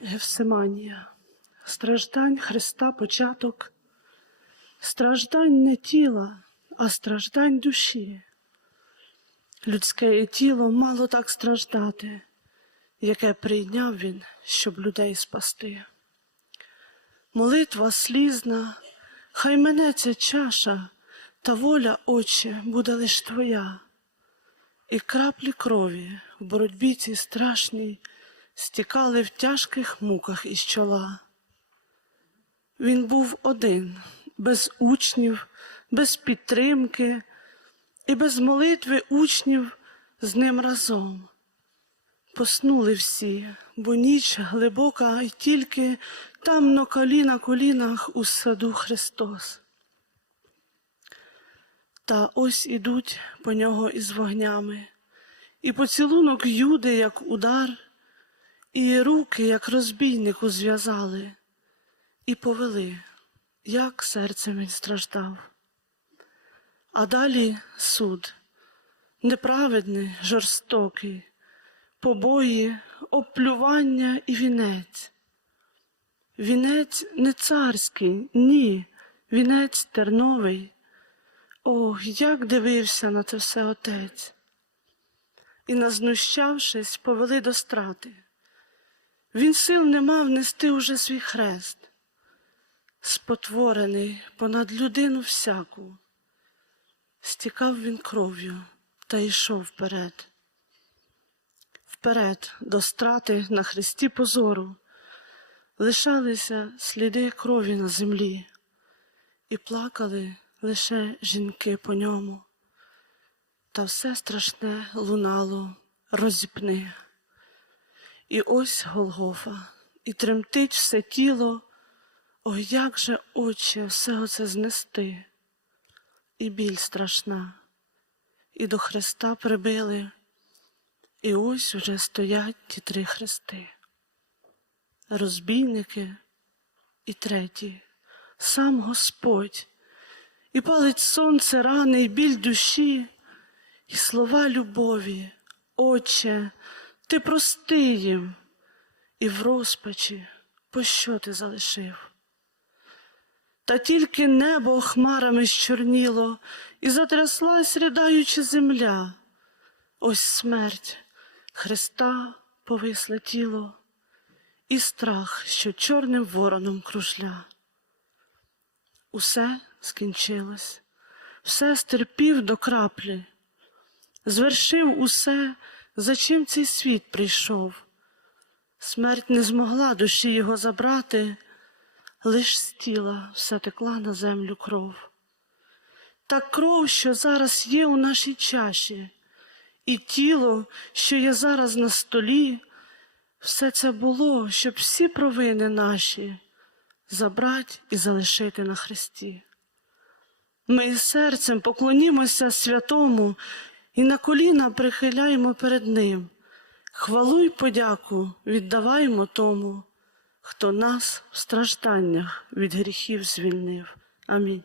Гефсиманія, страждань Христа початок, страждань не тіла, а страждань душі. Людське тіло мало так страждати, яке прийняв він, щоб людей спасти. Молитва слізна, хай мене ця чаша, та воля, Отче, буде лиш твоя, і краплі крові в боротьбі цій страшній стікали в тяжких муках із чола. Він був один, без учнів, без підтримки і без молитви учнів з ним разом. Поснули всі, бо ніч глибока, і тільки там на коліна колінах у саду Христос. Та ось ідуть по нього із вогнями, і поцілунок Юди, як удар, і руки, як розбійнику, зв'язали, і повели, як серцем він страждав. А далі суд, неправедний, жорстокий, побої, обплювання і вінець. Вінець не царський, ні, вінець терновий. О, як дивився на це все отець. І, назнущавшись, повели до страти. Він сил не мав нести уже свій хрест, спотворений понад людину всяку. Стікав він кров'ю та йшов вперед. Вперед до страти на хресті позору лишалися сліди крові на землі, і плакали лише жінки по ньому. Та все страшне лунало, розіпни. І ось Голгофа, і тремтить все тіло, ой, як же, Отче, все оце знести, і біль страшна, і до Христа прибили, і ось уже стоять ті три хрести, розбійники і третій, сам Господь, і палить сонце рани, і біль душі, і слова любові, Отче, ти прости їм, і в розпачі, пощо ти залишив? Та тільки небо хмарами щорніло, і затряслась, рядаючи земля. Ось смерть Христа повисле тіло, і страх, що чорним вороном кружля. Усе скінчилось, все стерпів до краплі, звершив усе, за чим цей світ прийшов. Смерть не змогла душі його забрати, лиш з тіла все текла на землю кров. Та кров, що зараз є у нашій чаші, і тіло, що є зараз на столі, все це було, щоб всі провини наші забрать і залишити на хресті. Ми серцем поклонімося святому і на коліна прихиляємо перед Ним. Хвалу й подяку віддаваємо тому, хто нас в стражданнях від гріхів звільнив. Амінь.